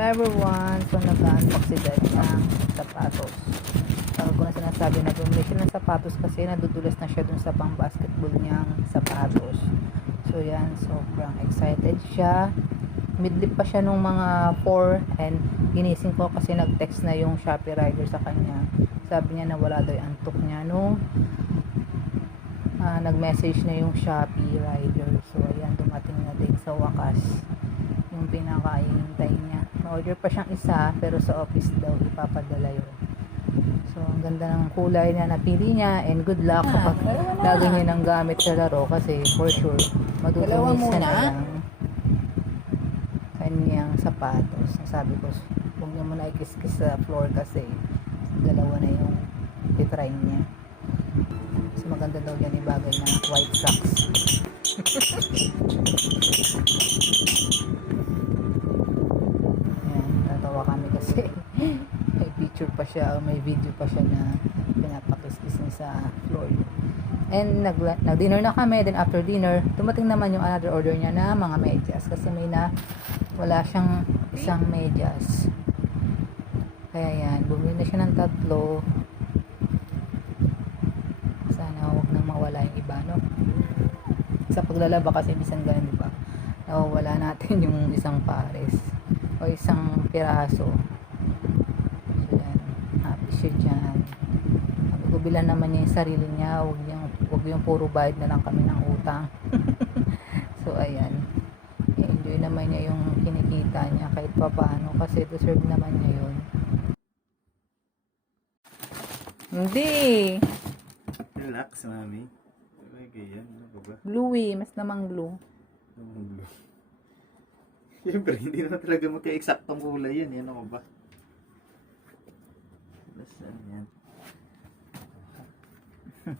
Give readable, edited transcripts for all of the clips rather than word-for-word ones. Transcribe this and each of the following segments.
everyone, so nag-unbox si Dad ng sapatos. Sabi ko na sinasabi na bumili siya ng sapatos kasi nadudulas na siya dun sa pang basketball niyang sapatos. So yan, sobrang excited siya. Midlip pa siya nung mga 4 and ginising ko kasi nag-text na yung Shopee rider sa kanya. Sabi niya na wala daw yung antok niya nung nag-message na yung Shopee rider. So ayan, dumating na din sa wakas yung pinakaihintay niya. Ma-order pa siyang isa pero sa office daw ipapadala yun. So ang ganda ng kulay na napili niya and good luck kapag lagi niya nang gamit sa laro kasi for sure madudumis na yung kanyang sapatos. Sabi ko huwag niya muna ikis-kis sa floor kasi dalawa na yung titry niya. So maganda daw yan ibagay ng white socks. Ayan, tatawa kami kasi may picture pa siya o may video pa siya na pinapakis-kis niya sa floor. And nag-dinner na kami. Then after dinner, dumating naman yung another order niya na mga medyas kasi wala siyang isang medyas. Kaya yan, bumili na siya ng 3. Sana huwag nang mawala yung iba, no? Sa paglalaba kasi bisan ganun, diba? Nawawala natin yung isang pares o isang piraso. So yan, happy siya dyan. Bilan naman niya yung sarili niya, huwag yung puro bayad na lang kami ng utang. So ayan, i-enjoy naman niya yung kinikita niya kahit pa paano kasi deserve naman niya yun. Hindi Relax, mami. Okay, yan. Ano ba? Bluey, mas namang blue. Blue. Siyempre, hindi na talaga magka-eksaktong kulay yan. Yan ako ba? Basta yan.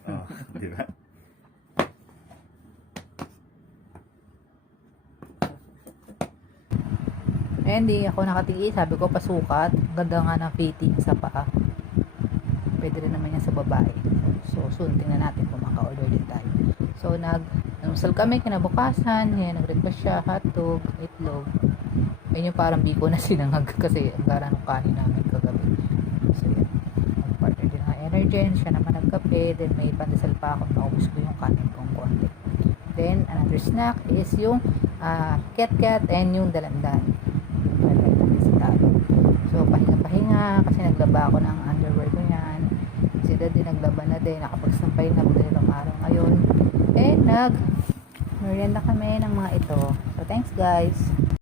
Oh, di ba? Eh, hindi ako nakatiis. Sabi ko, pasukat. Ganda nga ng fitting sa paa. Pwede rin naman yan sa babae. So, soon, tingnan natin kung maka-order din tayo. So, nag-almusal kami kinabukasan. Yan, nag-request siya, hotdog, itlog. Ayun yung parang biko na sinangag kasi ang gara ng kanin namin kagabi. So, yan. Nag-partner din ng Energen. Siya naman nagkape. Then, may pandesal pa ako. Naubos ko yung kanin kong konti. Then, another snack is yung ket-ket and yung dalandan. So, pahinga-pahinga kasi naglaba ako ng underwear ko yan. Si Dad din naglaba na din. Nakapagsampay na dalawang araw ngayon. And merienda kami ng mga ito. So, thanks guys.